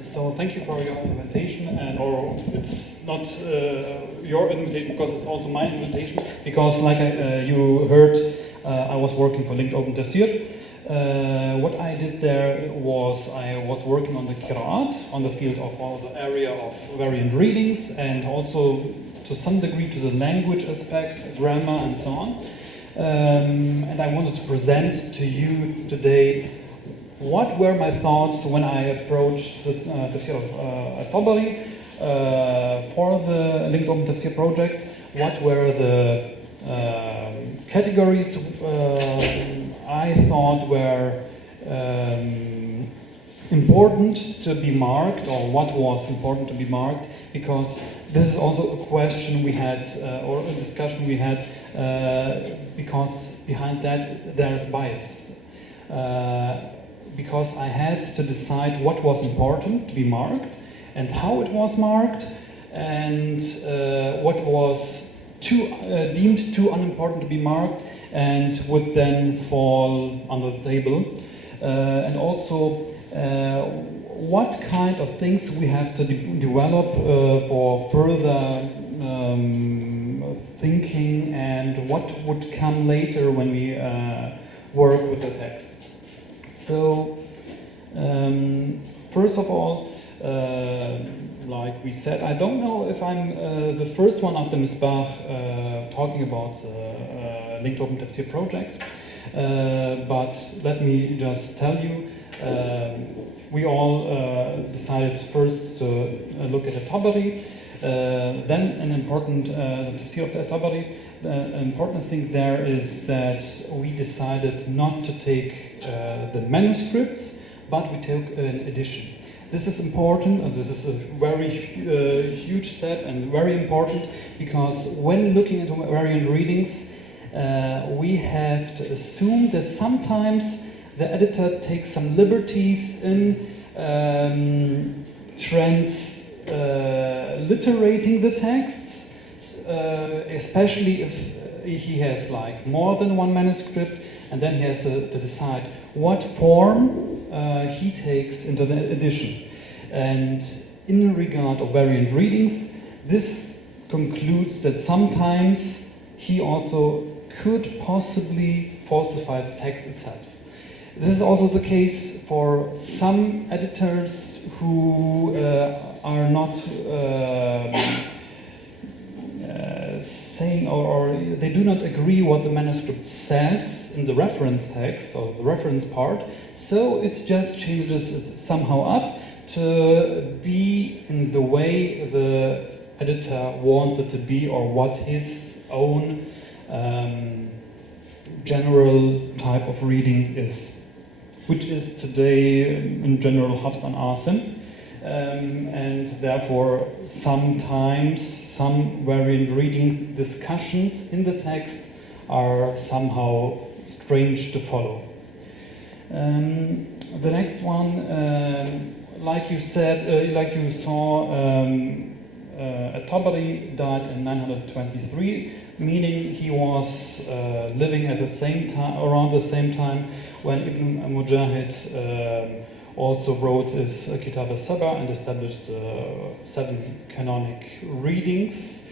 So thank you for your invitation, or it's not your invitation because it's also my invitation, because like you heard, I was working for Linked Open Tafsir. What I did there was I was working on the Qur'an, on the field of all the area of variant readings, and also to some degree to the language aspects, grammar and so on. And I wanted to present to you today what were my thoughts when I approached the tafsir of Tabari for the Linked Open Tafsir project. What were the categories I thought were important to be marked, or what was important to be marked, because this is also a question we had, or a discussion we had, because behind that there is bias. Because I had to decide what was important to be marked, and how it was marked, and what was deemed too unimportant to be marked, and would then fall under the table. And also what kind of things we have to develop for further thinking, and what would come later when we work with the text. So, first of all, like we said, I don't know if I'm the first one at the Misbah talking about the Linked Open Tafsir project, but let me just tell you, we all decided first to look at the Tabari, then an important tafsir of the Tabari. The important thing there is that we decided not to take the manuscripts, but we took an edition. This is important, and this is a very huge step and very important, because when looking at variant readings, we have to assume that sometimes the editor takes some liberties in transliterating the texts, especially if he has like more than one manuscript, and then he has to decide what form he takes into the edition. And in regard of variant readings, this concludes that sometimes he also could possibly falsify the text itself. This is also the case for some editors who are not saying, or they do not agree what the manuscript says in the reference text or the reference part, so it just changes it somehow up to be in the way the editor wants it to be, or what his own general type of reading is, which is today in general Hafs and Asim, and therefore sometimes some variant reading discussions in the text are somehow strange to follow. The next one, like you said, like you saw, Tabari died in 923, meaning he was living at the same time, around the same time when Ibn Mujahid also wrote his Kitab al-Saba and established 7 canonic readings.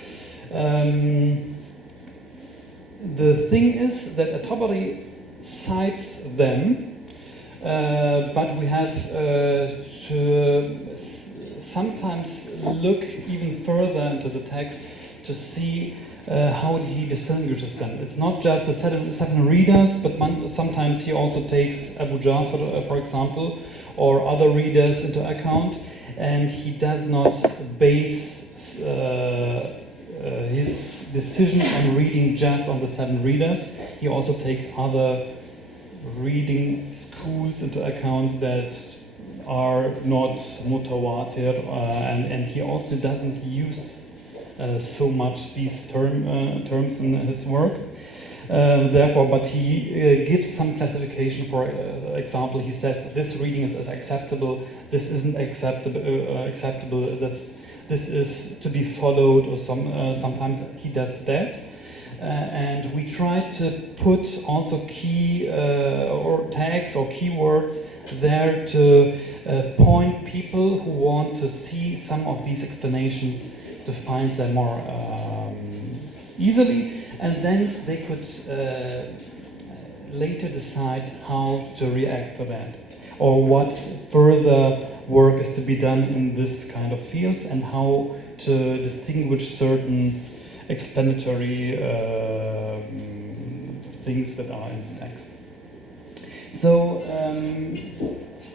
The thing is that Tabari cites them, but we have to sometimes look even further into the text to see how he distinguishes them. It's not just the seven readers, but sometimes he also takes Abu Ja'far, for example, or other readers into account, and he does not base his decision on reading just on the 7 readers. He also takes other reading schools into account that are not mutawatir, and he also doesn't use so much these terms in his work. Therefore, but he gives some classification. For example, he says this reading is acceptable, this isn't acceptable, this is to be followed, or sometimes he does that. And we try to put also key or tags or keywords there to point people who want to see some of these explanations to find them more easily, and then they could later decide how to react to that, or what further work is to be done in this kind of fields, and how to distinguish certain explanatory things that are in the text. So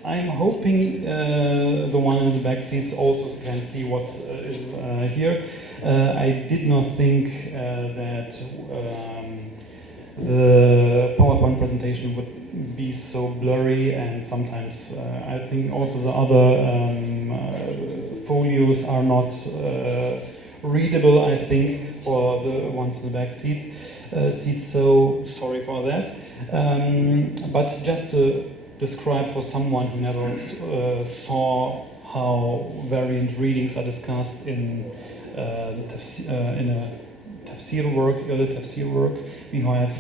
I'm hoping the one in the back seats also can see what is here. I did not think that the PowerPoint presentation would be so blurry, and sometimes I think also the other folios are not readable, I think, for the ones in the back seat. So sorry for that. But just to describe for someone who never saw how variant readings are discussed in in a tafsir work, early tafsir work, we have,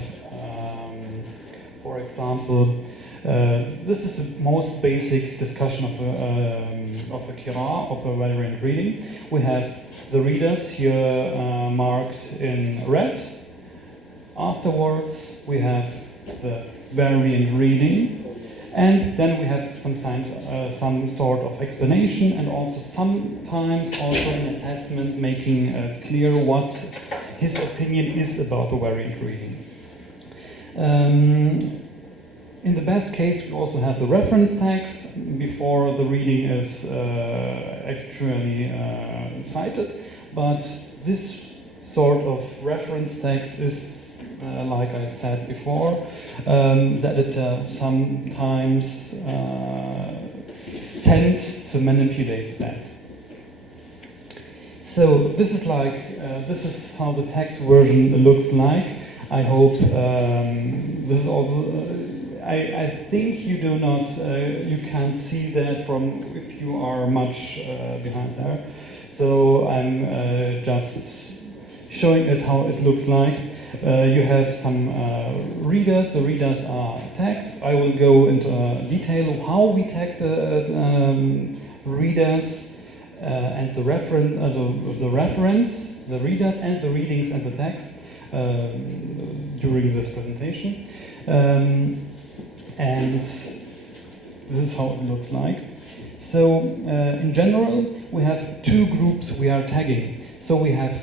for example, this is the most basic discussion of a qira, of a variant reading. We have the readers here marked in red. Afterwards, we have the variant reading, and then we have some sort of explanation, and also sometimes also an assessment, making it clear what his opinion is about the variant reading. In the best case, we also have the reference text before the reading is actually cited, but this sort of reference text is, like I said before, that it sometimes tends to manipulate that. So this is this is how the text version looks like. I hope this is also. I think you do not. You can see that from if you are much behind there. So I'm just showing it how it looks like. You have some readers. The readers are tagged. I will go into detail of how we tag the readers and the reference, the readers and the readings and the text during this presentation. And this is how it looks like. So in general, we have two groups we are tagging. So we have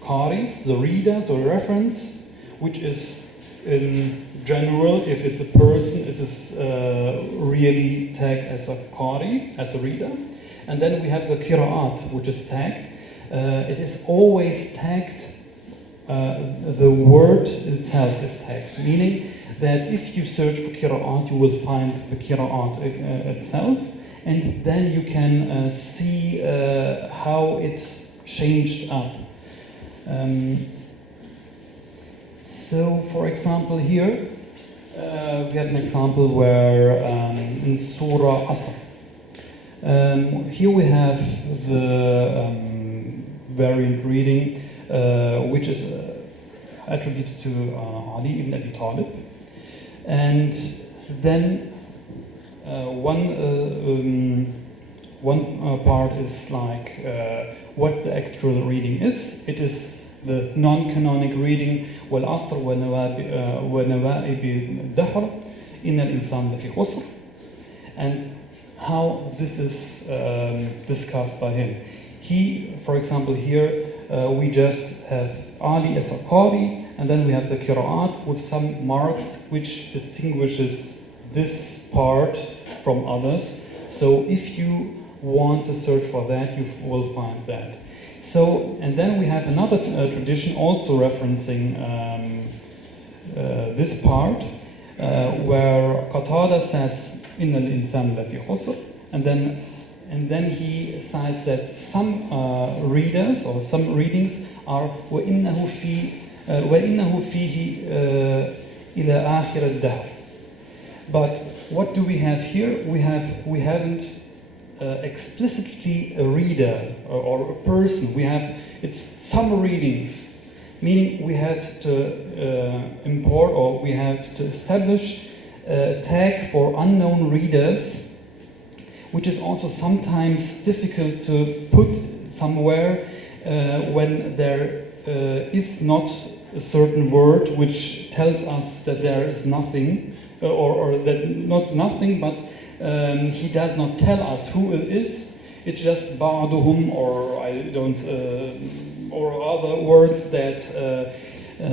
qaris, the readers or reference, which is in general, if it's a person, it is really tagged as a qari, as a reader. And then we have the qira'at, which is tagged. It is always tagged, the word itself is tagged, meaning that if you search for qira'at, you will find the qira'at itself, and then you can see how it changed up. So, for example, here we have an example where in Surah Asr, here we have the variant reading, which is attributed to Ali ibn Abi Talib, and then one part is like what the actual reading is. It is the non-canonic reading, وَالْعَصْرِ وَنَوَائِبِ الدَّهْرِ إِنَّ الْإِنسَانَ لَفِي خُسْرٍ, and how this is discussed by him. He, for example, here we just have Ali as a qari, and then we have the qira'at with some marks which distinguishes this part from others. So if you want to search for that, you will find that. So, and then we have another tradition also referencing this part, where Qatada says, إِنَّ الْإِنسَانَ لَفِي خُسْرٍ, and then he cites that some readers or some readings are وَإِنَّهُ فِيهِ إِلَى آخِرِ الدَّهْرِ. But what do we have here? We haven't explicitly a reader or a person. It's some readings, meaning we had to import, or we had to establish a tag for unknown readers, which is also sometimes difficult to put somewhere when there is not a certain word which tells us that there is nothing, or that not nothing, but he does not tell us who it is. It's just ba'duhum, or I don't, or other words that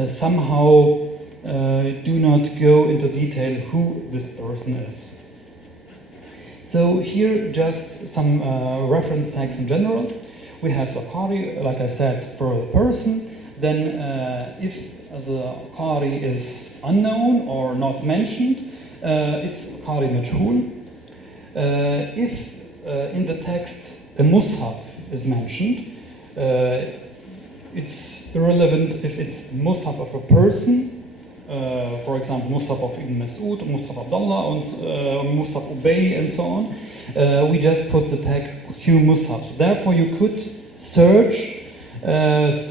somehow do not go into detail who this person is. So here just some reference tags in general. We have the qari, like I said, for the person. Then if the qari is unknown or not mentioned, it's qari majhul. If in the text a mushaf is mentioned, it's irrelevant if it's mushaf of a person, for example, mushaf of Ibn Mas'ud, mushaf Abdullah, and mushaf Ubay, and so on. We just put the tag Q mushaf. Therefore, you could search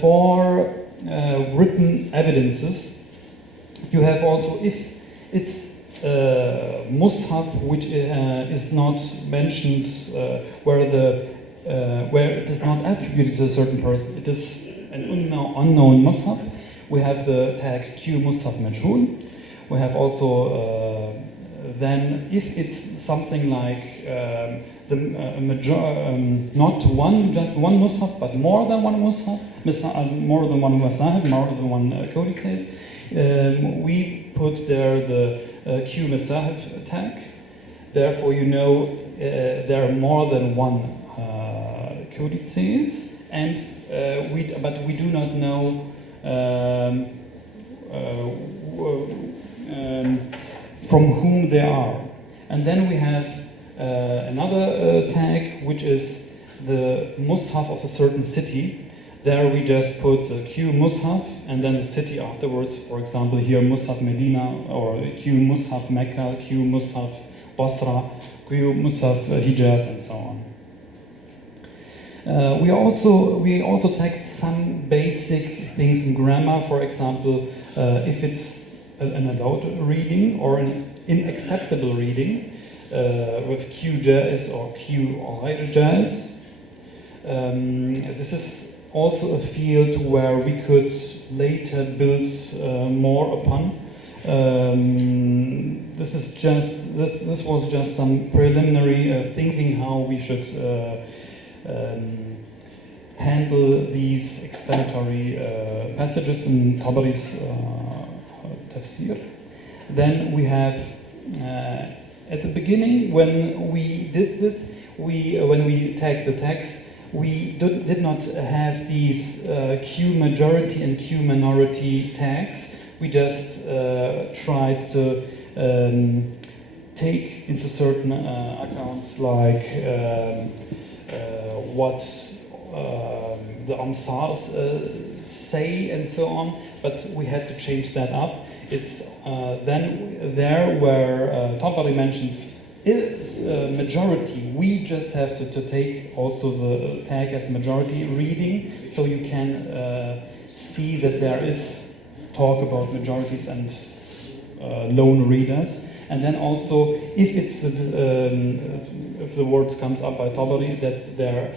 for written evidences. You have also, if it's mushaf which is not mentioned, where it is not attributed to a certain person, it is an unknown mushaf. We have the tag Q mushaf majhul. We have also then, if it's something like not just one mushaf, but more than one mushaf, more than one masahib, more than one codices, we put there the Q masahib tag. Therefore, you know there are more than one codices, and but we do not know from whom they are. And then we have another tag, which is the mushaf of a certain city. There we just put the Q mushaf and then the city afterwards. For example, here Mushaf Medina, or Q mushaf Mecca, Q mushaf Basra, Q mushaf Hijaz, and so on. We also tagged some basic things in grammar. For example, if it's an allowed reading or an unacceptable reading with Q jaiz or Q ghayr jaiz. This is also a field where we could later build more upon. This was just some preliminary thinking how we should handle these explanatory passages in Tabari's tafsir. Then we have at the beginning, when we did it, when we tagged the text, we did not have these Q majority and Q minority tags. We just tried to take into certain accounts like what the Amsars say and so on, but we had to change that up. It's then there where Tabari mentions it's majority, we just have to take also the tag as majority reading, so you can see that there is talk about majorities and lone readers. And then also, if it's if the word comes up by Tabari that there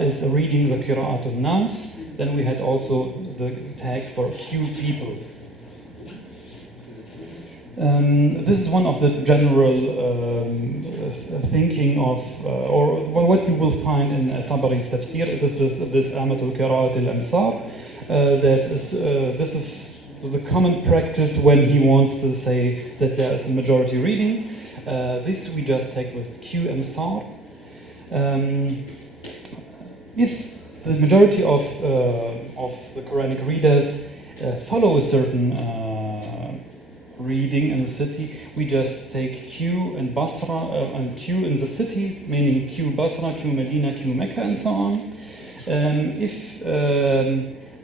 is a reading the Qira'atul Nas, then we had also the tag for Q people. This is one of the general thinking of, or what you will find in Tabari's tafsir. This is this Amatul Qira'at al-Ansar. This is the common practice when he wants to say that there is a majority reading. This we just take with Q Amsar. If the majority of the Quranic readers follow a certain reading in the city, we just take Q and Basra and Q in the city, meaning Q Basra, Q Medina, Q Mecca, and so on. If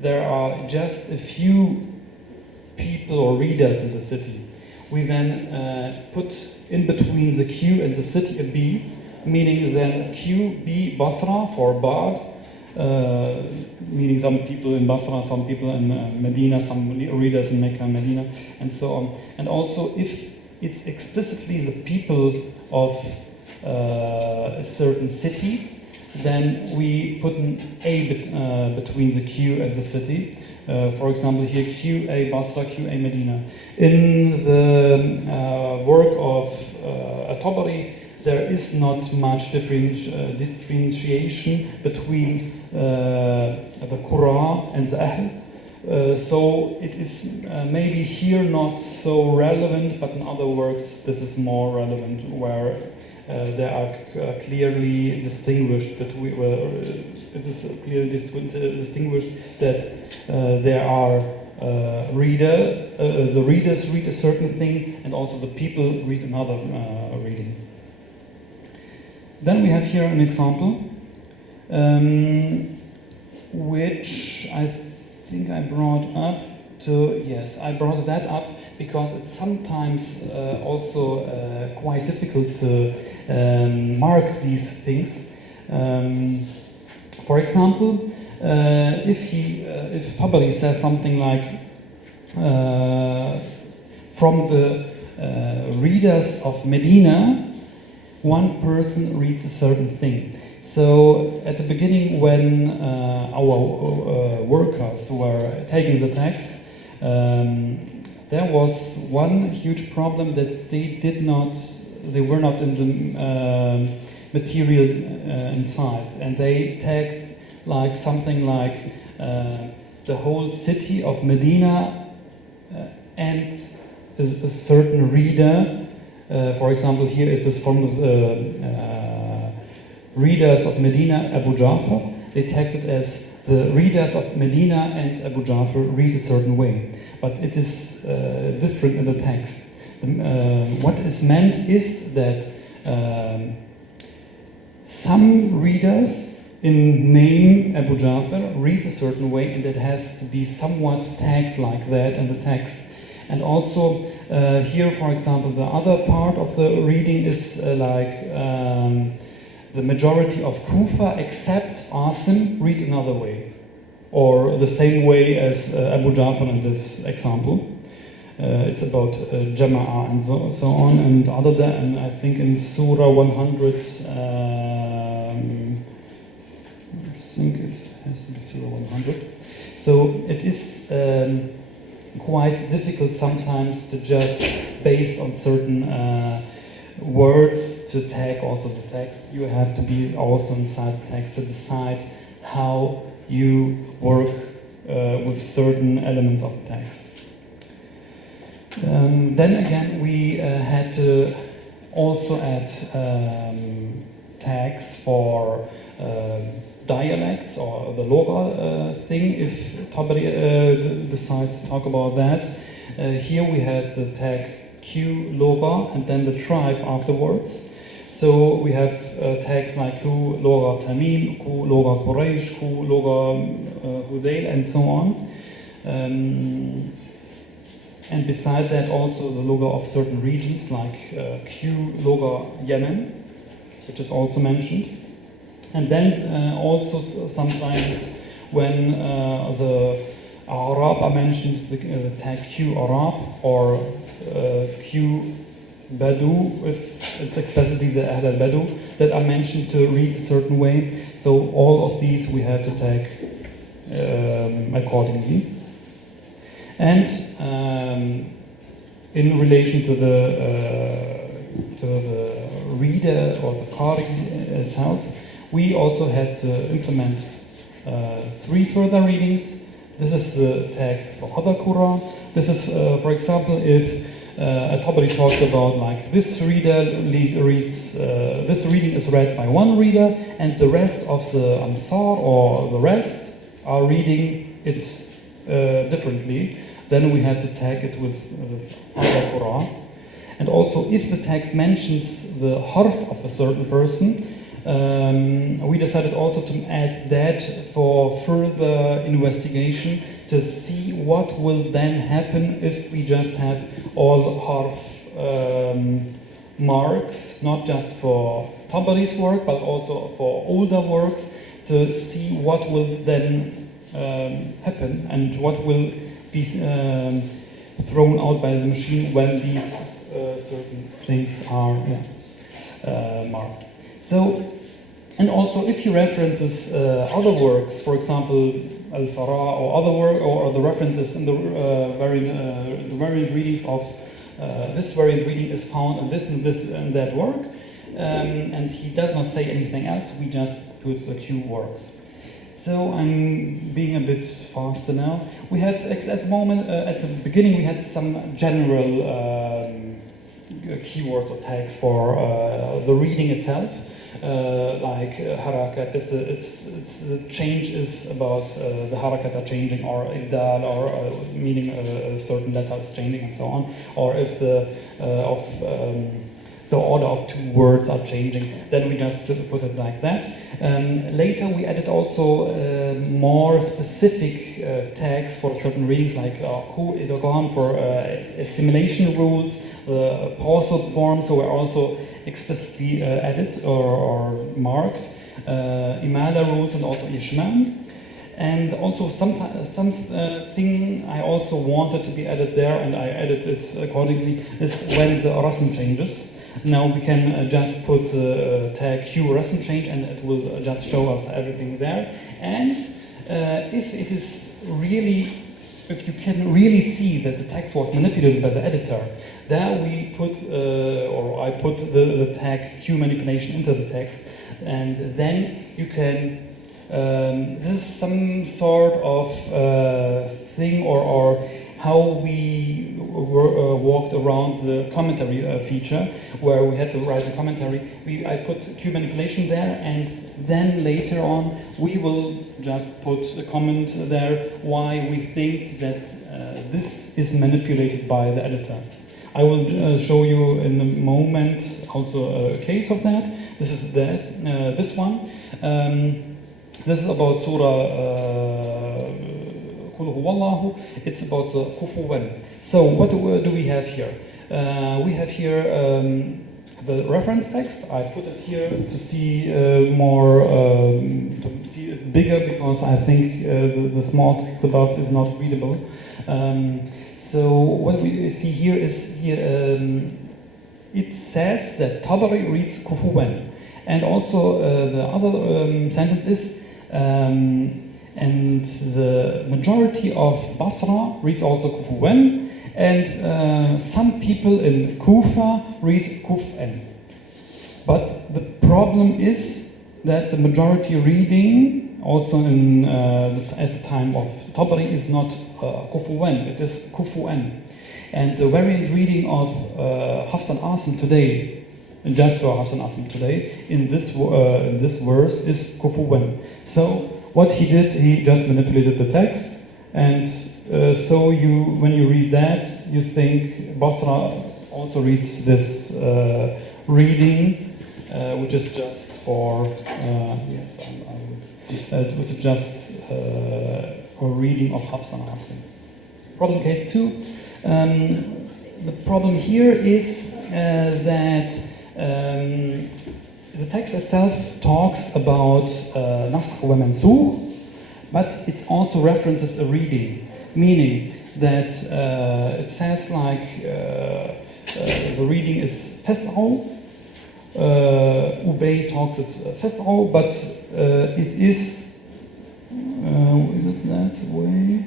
there are just a few people or readers in the city, we then put in between the Q and the city a B, meaning then Q B Basra for Bad, meaning some people in Basra, some people in Medina, some readers in Mecca and Medina, and so on. And also, if it's explicitly the people of a certain city, then we put an A between the Q and the city. For example, here QA Basra, QA Medina. In the work of Tabari, there is not much differentiation between the Qur'an and the Ahl. So it is maybe here not so relevant, but in other works this is more relevant, where they are clearly distinguished that it is clearly distinguished that there are the readers read a certain thing, and also the people read another reading. Then we have here an example, which I think I brought up to, yes, I brought that up because it's sometimes also quite difficult to mark these things. For example, if Tabari says something like, from the readers of Medina, one person reads a certain thing. So at the beginning, when our workers were taking the text, there was one huge problem that they were not in the material inside, and they tagged like something like the whole city of Medina and a certain reader. For example, here it is from the readers of Medina, Abu Ja'far. They tagged it as the readers of Medina and Abu Ja'far read a certain way. But it is different in the text. What is meant is that some readers in name Abu Ja'far read a certain way, and it has to be somewhat tagged like that in the text. And also here, for example, the other part of the reading is the majority of Kufa except Asim read another way, or the same way as Abu Ja'far in this example. It's about Jama'ah and so on, and other than, I think in Surah 100, I think it has to be Surah 100. So it is quite difficult sometimes to just, based on certain words, to tag also the text. You have to be also inside the text to decide how you work with certain elements of the text. Then again, we had to also add tags for dialects, or the Logha thing, if Tabari decides to talk about that. Here we have the tag Q Logha and then the tribe afterwards. So we have tags like Q Logha Tamim, Q Logha Quraysh, Q Logha Hudayl, and so on. And beside that also the Logha of certain regions, like Q Logha Yemen, which is also mentioned. And then also sometimes when the Arab are mentioned, the tag Q Arab, or Q Badu, if it's explicitly the Ahl al-Badu, that are mentioned to read a certain way. So all of these we had to tag accordingly. And in relation to the reader or the Qari itself, we also had to implement 3 further readings. This is the tag for other Qur'an. This is, for example, if Tabari talks about like this reader reads, this reading is read by one reader, and the rest of the Amsar or the rest are reading it differently, then we had to tag it with other Qur'an. And also, if the text mentions the harf of a certain person, we decided also to add that for further investigation, to see what will then happen if we just have all harf marks, not just for Tabari's work, but also for older works, to see what will then happen and what will be thrown out by the machine when these certain things are. Yeah. marked. So, and also if he references other works, for example, Al-Farah or other work, or the references in the variant readings of this variant reading is found in this and that work, and he does not say anything else. We just put the Q works. So I'm being a bit faster now. We had at the beginning we had some general keywords or tags for the reading itself. Like harakat, the change is about the harakat are changing, or ibdal, or meaning a certain letter is changing, and so on. Or if the order of two words are changing, then we just put it like that. Later we added also more specific tags for certain readings, like idgham for assimilation rules, the pausal forms were also explicitly added or marked, imala rules, and also ishmam. And also something I also wanted to be added there, and I added it accordingly, is when the rasm changes. Now we can just put the tag Q rasm change, and it will just show us everything there. And if it is really, if you can really see that the text was manipulated by the editor, there we put, or I put the tag Q manipulation into the text, and then you can, this is some sort of thing or how we walked around the commentary feature, where we had to write a commentary. I put Q manipulation there, and then later on we will just put a comment there why we think that this is manipulated by the editor. I will show you in a moment also a case of that. This is this one. This is about Surah Qul Huwallahu. It's about the kufuwan. So what do we have here? We have here the reference text. I put it here to see more, to see it bigger, because I think the small text above is not readable. So what we see here is it says that Tabari reads kufuwan, and also the other sentence is and the majority of Basra reads also kufuwan, and some people in Kufa read kuf'an. But the problem is that the majority reading also in at the time of Tabari is not kufuwan, it is kufu'an. And the variant reading of Hafs and Asim today, just for Hafs and Asim today, in this verse is kufuwan. So what he did, he just manipulated the text, and so when you read that, you think Basra also reads this reading, which is just for which is just a reading of Hafs and Asim. Problem case 2. The problem here is that the text itself talks about nasakh wa mansukh, but it also references a reading, meaning that it says like the reading is fas'u, Ubay talks it fas'u, but it is it that way?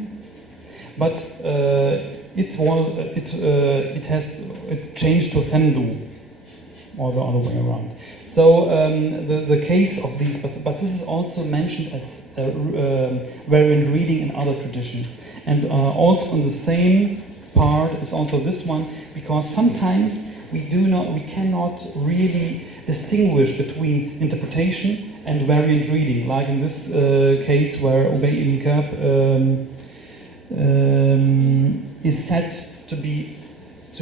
But it changed to Fendu, or the other way around. So the case of these, but this is also mentioned as variant reading in other traditions, and also on the same part is also this one, because sometimes we cannot really distinguish between interpretation and variant reading, like in this case where Ubay ibn Ka'b is said to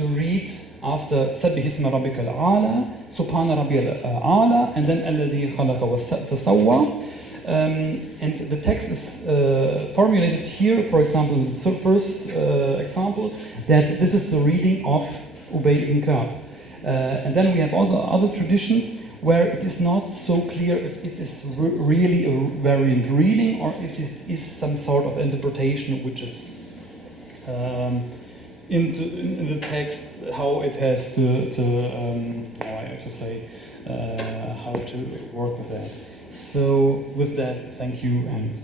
read after Sabbih isma rabbika al-a'la, Subhana rabbiyal a'la, and then alladhi khalaqa wa tasawwa. And the text is formulated here, for example, in the first example, that this is the reading of Ubay ibn Ka'b. And then we have also other traditions where it is not so clear if it is really a variant reading or if it is some sort of interpretation which is in the text, how it has to say, how to work with that. So with that, thank you and